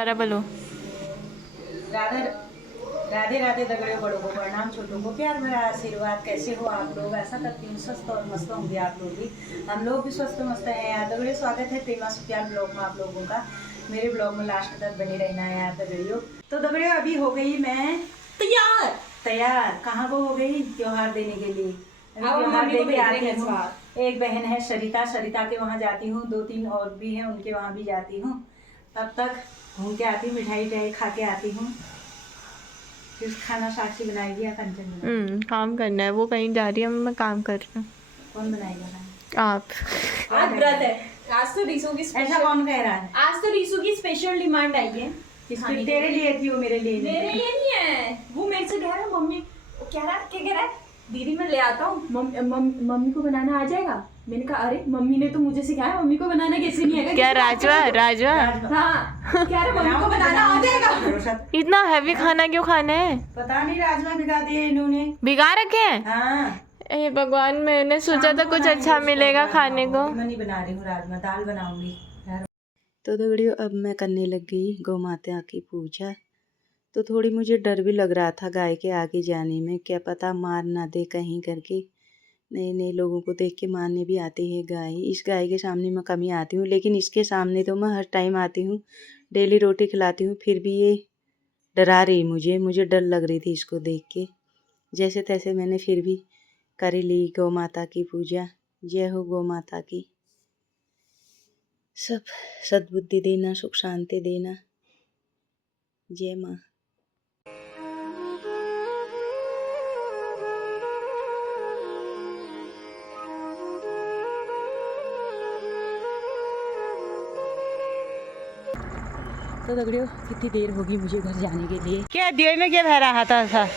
दोबारा बोलो। राधे राधे राधे दगड़ियों, बड़ों को प्रणाम, छोटों को प्यार भरा आशीर्वाद। कैसे हो आप लोग? ऐसा करती हूँ स्वस्थ और मस्त होंगे आप लोग भी। हम लोग भी स्वस्थ मस्त हैं यार। दगड़ियों स्वागत है प्रेमा सुप्याल ब्लॉग में आप लोगों का। मेरे ब्लॉग में लास्ट तक बने रहना है यार दगड़ियों। तो दगड़ियों अभी हो गई मैं तैयार। कहाँ को हो गई? त्योहार देने के लिए। त्योहार दे के आती हूँ। एक बहन है सरिता के वहाँ जाती हूँ, 2-3 और भी हैं, उनके वहाँ भी जाती हूँ। तब तक घूम के आती हूँ, मिठाई खा के आती हूँ। फिर खाना साक्षी बनाएगी या कंचन? काम करना है, वो कहीं जा रही है, मैं काम कर रही हूँ। कौन बनाएगा खाना? आप। आज व्रत है। आज तो रीसू की ऐसा कौन कह रहा है? आज तो रीसू की स्पेशल डिमांड आई है। तेरे लिए थी वो, मेरे लिए मेरे लिए नहीं है। वो मेरे से कह रहा है मम्मी, क्या कह रहा है दीदी मैं ले आता हूँ, मम्मी को बनाना आ जाएगा। मैंने कहा अरे मम्मी ने तो मुझे सिखाया, मम्मी को बनाना कैसे नहीं आएगा? क्या राजवा? हाँ क्या रहा मम्मी को बनाना आ जाएगा। इतना हैवी खाना क्यों खाना है? पता नहीं, राजमा भिगा दिए इन्होंने। भिगा रखे हैं? हाँ। ए भगवान, मैंने सोचा था कुछ अच्छा मिलेगा खाने को। मैं नहीं बना रही हूँ राजमा, दाल बनाऊंगी। तो दगड़ियों अब मैं करने लग गई गौ माता की पूजा। तो थोड़ी मुझे डर भी लग रहा था गाय के आगे जाने में, क्या पता मार ना दे कहीं करके। नए नए लोगों को देख के मारने भी आती है गाय। इस गाय के सामने मैं कम ही आती हूँ, लेकिन इसके सामने तो मैं हर टाइम आती हूँ, डेली रोटी खिलाती हूँ। फिर भी ये डरा रही मुझे डर लग रही थी इसको देख के। जैसे तैसे मैंने फिर भी कर ली गौ माता की पूजा। जय हो गौ माता की। सब सद्बुद्धि देना, सुख शांति देना। जय माँ। तो दगड़ियों कितनी देर होगी मुझे घर जाने के लिए। क्या दिए में क्या बह रहा था ऐसा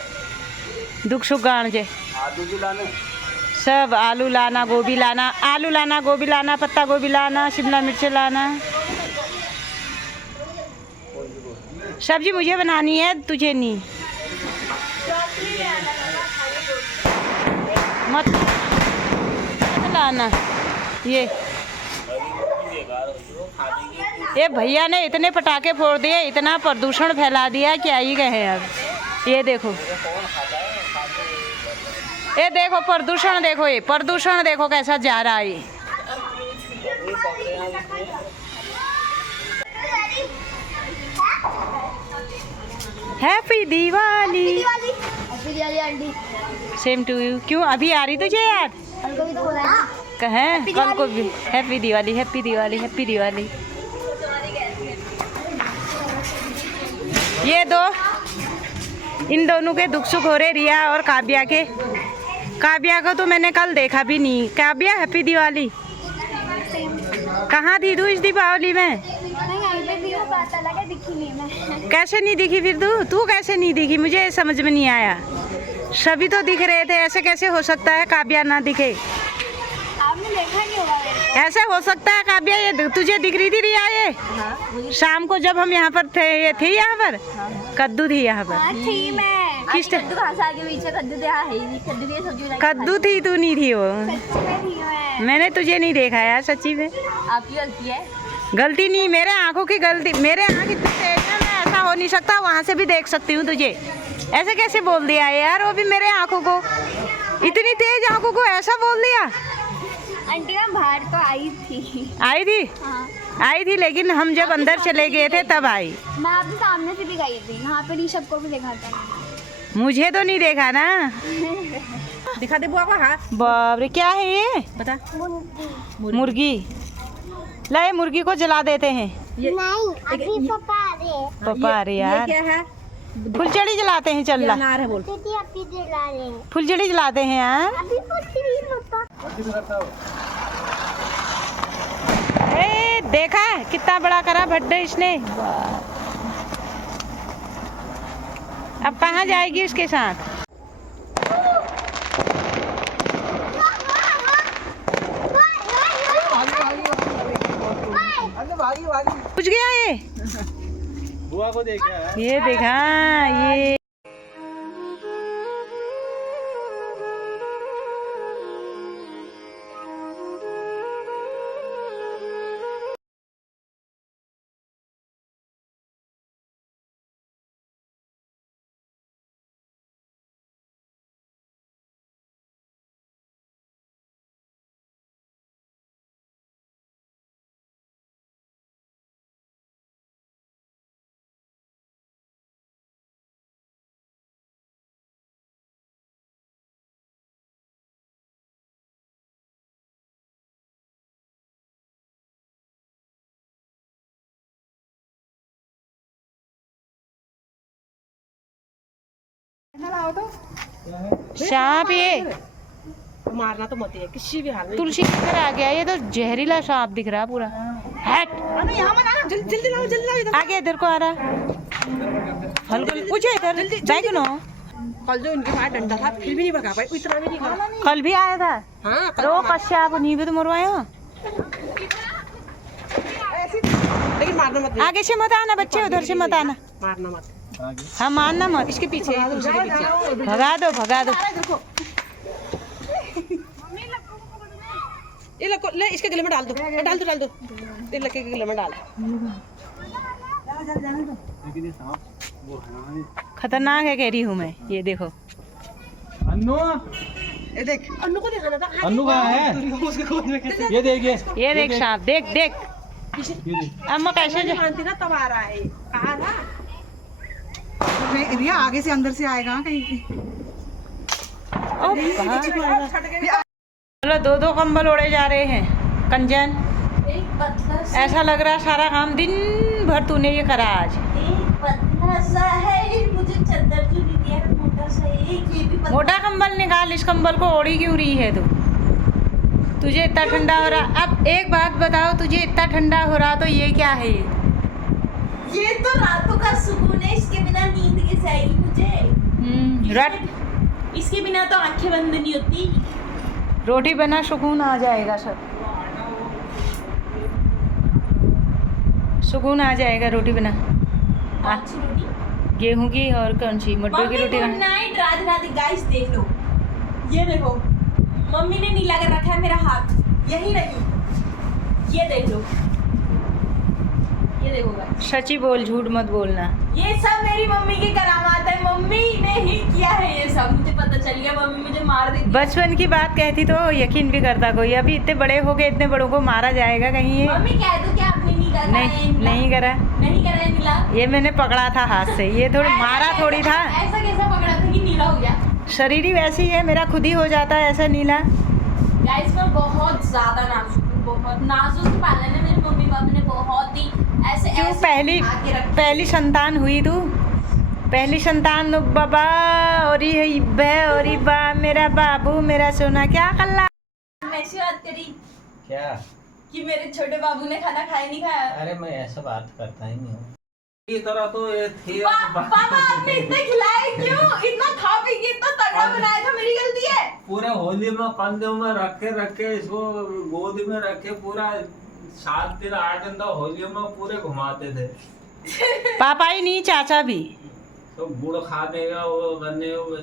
दुख सुख गान जे? आलू भी लाने, सब आलू लाना, गोभी लाना, आलू लाना, गोभी लाना, पत्ता गोभी लाना, शिमला मिर्च लाना। सब्जी मुझे बनानी है, तुझे नहीं। मत लाना। ये भैया ने इतने पटाखे फोड़ दिए, इतना प्रदूषण फैला दिया, क्या ही कहे अब। ये देखो, ये देखो प्रदूषण, देखो ये प्रदूषण देखो कैसा जा रहा है। Happy Diwali. Same to you. क्यों अभी आ रही तुझे याद? कहें कल को भी happy Diwali, happy Diwali, happy Diwali. ये दो, इन दोनों के दुख सुख हो रहे, रिया और काव्या के। काव्या को तो मैंने कल देखा भी नहीं। काव्या हैप्पी दिवाली। कहाँ थी तू इस दीपावली में? कैसे नहीं दिखी फिर तू कैसे नहीं दिखी? मुझे समझ में नहीं आया। सभी तो दिख रहे थे, ऐसे कैसे हो सकता है काव्या ना दिखे? आपने देखा नहीं होगा। ऐसे हो सकता है काव्या, ये तुझे दिख रही थी रिया? ये हाँ, शाम को जब हम यहाँ पर थे, ये थी यहाँ पर? हाँ, कद्दू थी यहाँ पर। हाँ, थी मैं। किस कद्दू आगे पीछे कद्दू है ही नहीं, कद्दू की सब्जी। कद्दू थी, तू नहीं थी वो। मैंने तुझे नहीं देखा यार सच्ची में। आपकी गलती है। गलती नहीं, मेरे आंखों की गलती। मेरे आँख इतनी तेज है, मैं ऐसा हो नहीं सकता, वहाँ से भी देख सकती हूँ तुझे। ऐसे कैसे बोल दिया यार? वो भी मेरे आंखों को, इतनी तेज आंखों को ऐसा बोल दिया। आंटी मैं बाहर तो आई थी। हाँ। आई थी, लेकिन हम जब अंदर चले गए थे तब आई। मैं आपके सामने से भी गई थी, यहाँ पे ऋषभ को भी देखा था। मुझे तो नहीं देखा ना। दिखा दे बुआ को हाथ। बाप रे, क्या है ये? बता। मुर्गी। लाए मुर्गी को जला देते हैं। नहीं, अभी पापा अरे यार, ये क्या है? फुलझड़ी जलाते हैं। चल ला, है बोल। फुलझड़ी जलाते हैं यार। ए देखा कितना बड़ा करा बर्थडे इसने। अब कहाँ जाएगी उसके साथ? कुछ गया ये बुआ को देखा, ये देखा ये। सांप ये मारना तो मत है किसी भी हाल में। तुलसी की तरह आ गया, ये तो जहरीला सांप दिख रहा पूरा। हट अरे यहाँ मत आना, जल्दी जल्दी लाओ, जल्दी लाओ इधर। आगे इधर को आ रहा, हल्का पूछे इधर बैग नो। कल जो उनके पास डंडा था फिर भी नहीं भगा पाए, इतना भी नहीं करा। कल भी आया था। हाँ कल रो कश्यप नी भी तो मरवाया। लेकिन मारना मत, आगे से मत आना बच्चे, उधर से मत आना। मारना मत। हाँ मारना मत, इसके पीछे तुलसी के पीछे भगा दो भगा दो। ये लो ले, इसके गले में डाल दो, डाल दो डाल दो, ये लड़के के गले में डाल। खतरनाक है कह रही हूँ मैं, ये देखो। अन्नू, ये देख अन्नू को दिखाना था। अन्नू कहाँ है? उसके खोज में कैसे ये देख ये देख सांप, देख देख। अम्मा कैसे जा- मानती ना तब आ रहा है, कहा था रिया आगे से अंदर से आएगा कहीं। ओ, कहाँ? चलो दो दो कंबल ओढ़े जा रहे हैं कंजन। एक पतला सा, ऐसा लग रहा है सारा काम दिन भर तूने ये करा आज। एक पतला सा है, मुझे चादर जो नहीं दिया है, मोटा सा एक, ये भी पतला। मोटा कंबल निकाल, इस कंबल को ओढ़ी क्यों रही है तू? तुझे इतना ठंडा हो रहा। अब एक बात बताओ, तुझे इतना ठंडा हो रहा तो ये क्या है? ये तो रातों का सुकून है, इसके बिना नींद कैसे आएगी मुझे? रट, इसके बिना तो आंखें बंद नहीं होती। रोटी बना सुकून आ जाएगा, सब सुकून आ जाएगा रोटी बना। कौन सी रोटी? गेहूं की और कौन सी मटर की रोटी? Good night, Radhe Radhe. Guys देख लो, ये देखो मम्मी ने नीला कर रखा है मेरा हाथ, यही नहीं, ये देख लो, ये देखो guys। सच्ची बोल, झूठ मत बोलना। ये सब मेरी मम्मी की करामात है, मम्मी ने ही किया है ये सब। मुझे पता चल गया, मम्मी मुझे मार देती है। बचपन की बात कहती तो यकीन भी करता कोई। अभी इतने बड़े हो गए, इतने बड़ों को मारा जाएगा कहीं? ये मम्मी कह दो क्या आपने नहीं करा है नीला? नहीं करा, नहीं करा है नीला। ये मैंने पकड़ा था हाथ से, ये थोड़ी मारा थोड़ी था। ऐसा कैसा पकड़ा था कि नीला हो गया? शरीर ही वैसी है, मेरा खुद ही हो जाता है ऐसा नीला। गाइस मैं बहुत ज्यादा नाजुक हूँ, बहुत नाजुक पालन है मेरे मम्मी पापा ने, बहुत ही ऐसे क्यों? ऐसे पहली आके रखा। पहली संतान हुई तू, पहली संतान बाबा और बा मेरा बाबू मेरा सोना क्या कल्ला। मैं ऐसी बात करी क्या? कि मेरे छोटे बाबू ने खाना खाया नहीं खाया। अरे मैं ऐसा बात करता ही नहीं हूँ। की तरह तो ये थी। पापा आपने इतना खिलाया क्यों? इतना खा पी के इतना तगड़ा बनाया था, मेरी गलती है। पूरे होली में कंधे में रखे इसको गोद में रखे, पूरा 7 दिन 8 दिन तक होली में पूरे घुमाते थे। पापा ही नहीं, चाचा भी। तो गुड़ खाने का वो करने का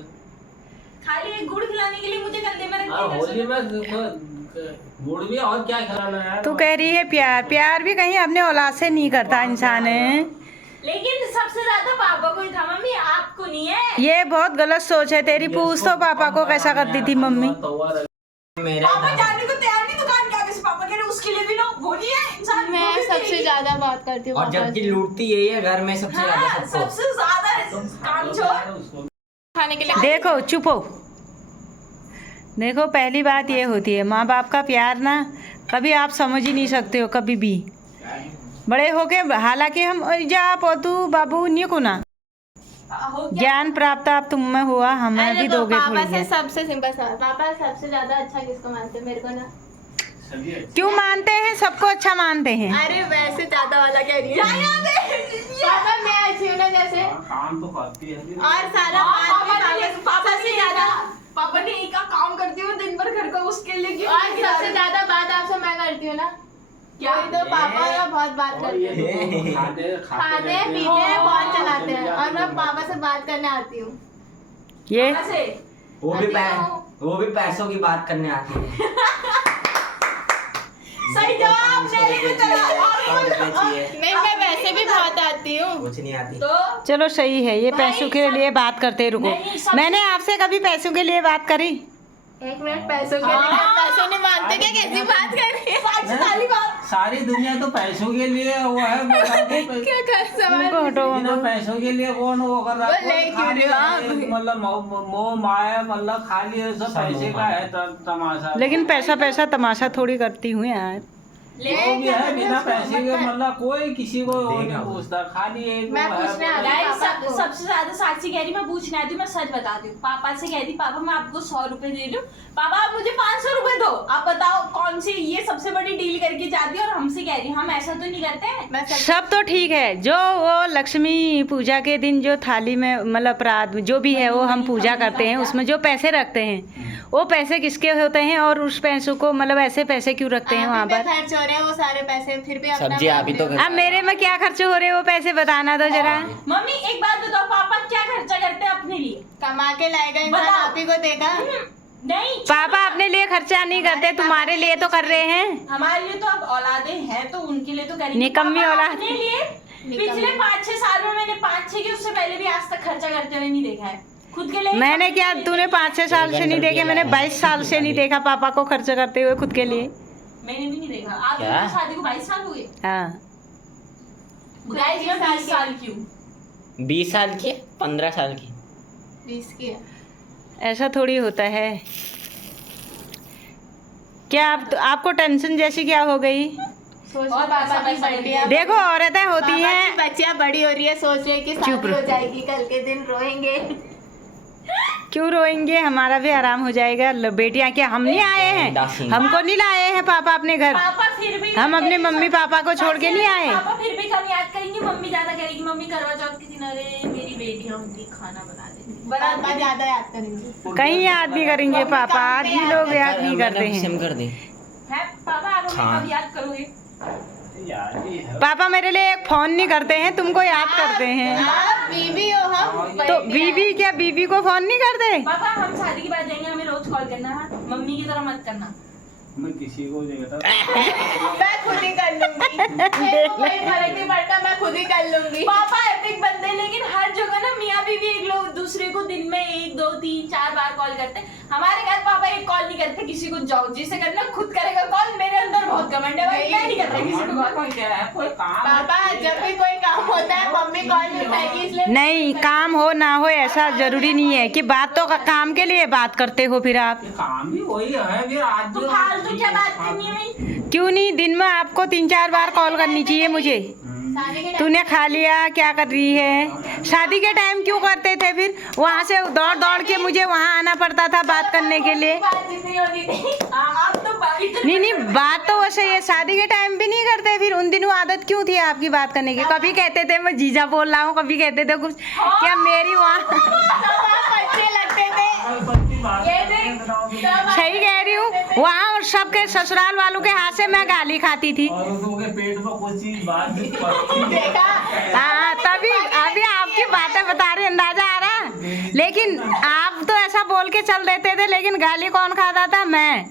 खाली एक गुड़ खिलाने के लिए मुझे कंधे में रख हाँ, के होली में गुड़ भी और क्या खिलाना है यार। तू कह रही है प्यार, प्यार भी कहीं अपने औलाद से नहीं करता इंसान है। लेकिन सबसे ज्यादा पापा को ही था मम्मी, आपको नहीं है। ये बहुत गलत सोच है तेरी। पूछ तो पापा को कैसा करती थी मम्मी। पापा जाने को तैयार नहीं दुकान के आगे से, पापा कह रहे उसके लिए भी लो, वो नहीं है इंसान। मैं सबसे ज्यादा बात करती हूँ और पापा जबकि से। लूटती यही है घर में सबसे ज्यादा हाँ, सबको। सबसे ज्यादा काम छोड़ खाने के लिए देखो चुप हो। देखो पहली बात ये होती है, माँ बाप का प्यार ना कभी आप समझ ही नहीं सकते हो कभी भी। बड़े होके हालांकि हम जा पोतू बाबू नहीं को ना हो गया। ज्ञान प्राप्त आप तुम में हुआ, हमें अरे भी देखो, दोगे पापा थोड़ी से देर। सबसे सिंपल सवाल, पापा सबसे ज्यादा अच्छा किसको मानते हैं? मेरे को ना। क्यों मानते हैं? सबको अच्छा मानते हैं। अरे वैसे ज्यादा वाला कह रही है। पापा मैं अच्छी हूँ ना जैसे, काम तो करती है। और सारा पापा से ज्यादा पापा ने एक का काम करती हूँ दिन भर घर का, उसके लिए क्यों? और सबसे ज्यादा बात आपसे मैं करती हूँ ना। क्या तो पापा का बहुत बात करते हैं, खाते पीते हैं, बहुत चलाते हैं, और मैं पापा से बात करने आती हूँ। ये ऐसे वो भी पैसों की बात करने आती है। सही जवाब नहीं भी चला। नहीं मैं वैसे भी बहुत आती हूँ। कुछ नहीं आती। तो चलो सही है, ये भाई, पैसों के लिए बात करते रुको। नहीं, सब- मैंने आपसे कभी पैसों के लिए बात करी? एक मिनट, पैसों के लिए पैसों नहीं मानते क्या? कैसी बात कर रही है? सारी दुनिया तो पैसों के लिए वो है। क्या कर सवाल? उनको हटो बिना पैसों के लिए कौन वो कर रहा वो ले क्यों रहे हो आप? मतलब मोह माया, मतलब खाली सब पैसे का है तमाशा। लेकिन पैसा पैसा तमाशा थोड़ी करती हूँ यार। जो भी है बिना पैसे के मतलब कोई किसी को वो नहीं पूछता, खाली एक मैं वो है, पूछने आ वो- गई। गाइस पापा को। सबसे ज्यादा साक्षी कह रही मैं पूछने आती हूँ, मैं सच बताती हूँ। पापा से कहती पापा मैं आपको 100 रुपए दे रही हूँ, पापा आप मुझे 500 रुपए दो। आप बताओ कौन सी ये सबसे बड़ी डील करके जाती है और हमसे कह रही है, हम ऐसा तो नहीं करते हैं। मैं सब तो ठीक है, जो वो लक्ष्मी पूजा के दिन जो थाली में मतलब अपराध जो भी है वो हम पूजा करते हैं, उसमें जो पैसे रखते हैं वो पैसे किसके होते हैं और उस पैसों को मतलब ऐसे पैसे क्यों रखते हैं वहाँ पर? खर्च हो रहे हैं वो सारे पैसे, फिर भी अपना सब्जी आप ही तो अब मेरे में क्या खर्च हो रहे हैं वो पैसे बताना तो जरा। मम्मी एक बात बताओ, पापा क्या खर्चा करते हैं अपने लिए? कमा के लाएगा इंसान, बताओ। आप ही को देगा। नहीं, पापा अपने लिए खर्चा नहीं करते, तुम्हारे लिए तो कर रहे हैं। हमारे लिए तो अब औलादे हैं तो उनके लिए तो करेंगे। निकम्मी पापा औलाद। अपने लिए पिछले 5-6 साल में मैंने 5-6 के उससे पहले भी आज तक खर्चा करते हुए नहीं देखा है खुद के लिए। मैंने क्या, तूने 5-6 साल से नहीं देखे, मैंने 22 साल से नहीं देखा पापा को खर्च करते हुए खुद के लिए। मैंने भी नहीं देखा। आप क्या? तो शादी को 22 साल हो गए। हाँ गाइस मैं 20 साल की हूँ। 20 साल की 15 साल की 20 की है। ऐसा थोड़ी होता है। क्या आपको टेंशन जैसी क्या हो गई? सोच और पापा की पैसा बर्थडे है। देखो औरतें होती हैं, बच्चियां बड़ी हो रही है, सोच रही है कि चुप शादी हो जाएगी, कल के दिन रोएंगे। क्यों रोएंगे? हमारा भी आराम हो जाएगा। बेटियां क्या हम नहीं आए हैं? हमको नहीं लाए हैं पापा अपने घर। पापा फिर भी हम अपने मम्मी पापा को छोड़ के नहीं आए। पापा फिर भी कम याद करेंगे, मम्मी ज्यादा करेगी। मम्मी करवा चौथ के दिन अरे मेरी बेटियां होंगी खाना बना देती। पापा ज्यादा याद करेंगे। कहीं याद नहीं करेंगे पापा, आदमी लोग याद नहीं करते हैं। सिम कर दी। है पापा आप हमें हाँ। कब याद करोगे? यार ये है। पापा मेरे लिए एक फोन नहीं करते हैं, तुमको याद करते हैं। आप बीवी हो, हम तो बीवी क्या, बीवी को फोन नहीं करते? पापा हम शादी के बाद जाएंगे, हमें रोज कॉल करना है, मम्मी की तरह मत करना। मैं किसी को देता मैं खुद ही कर लूंगी। मेरे को कोई फर्क नहीं पड़ता, मैं खुद ही कर लूंगी। पापा एपिक बंदे, लेकिन हर जगह ना मियाँ बीवी एक लोग दूसरे को दिन में 1, 2, 3, 4 बार कॉल करते हैं। हमारे घर पापा एक कॉल नहीं करते किसी को, जाओ जिसे करना खुद करेगा कॉल। मेरे अंदर बहुत कमेंट है भाई, मैं नहीं करता किसी को कॉल। कौन कह रहा है कोई काम पापा जब भी कोई काम होता है मम्मी कॉल नहीं उठाएगी, इसलिए नहीं, काम हो ना हो ऐसा जरूरी नहीं है कि बात तो काम के लिए बात करते हो फिर आप। ये काम भी वही है फिर आज तो फालतू क्या बात करनी है भाई? क्यों नहीं, दिन में आपको 3-4 बार कॉल करनी चाहिए मुझे। शादी के तूने खा लिया, क्या कर रही है? शादी के टाइम क्यों करते थे फिर? वहाँ से दौड़ दौड़ के मुझे वहाँ आना पड़ता था बात करने के लिए। बात जितनी होती थी आप तो नहीं नहीं, बात तो वैसे ये शादी के टाइम भी नहीं करते फिर। उन दिनों आदत क्यों थी आपकी बात करने की? कभी कहते थे मैं जीजा बोल रहा हूँ, कभी कहते थे कुछ। क्या मेरी वहाँ अच्छे लगते थे। ये देख, सही कह रही हूँ, वहाँ और सबके ससुराल वालों के हाथ से मैं गाली खाती थी। और उनके पेट में कुछ चीज बात नहीं पड़ती। देखा हाँ, तभी अभी आपकी बातें बता रही, अंदाजा आ रहा। लेकिन आप तो ऐसा बोल के चल देते थे, लेकिन गाली कौन खाता था? मैं।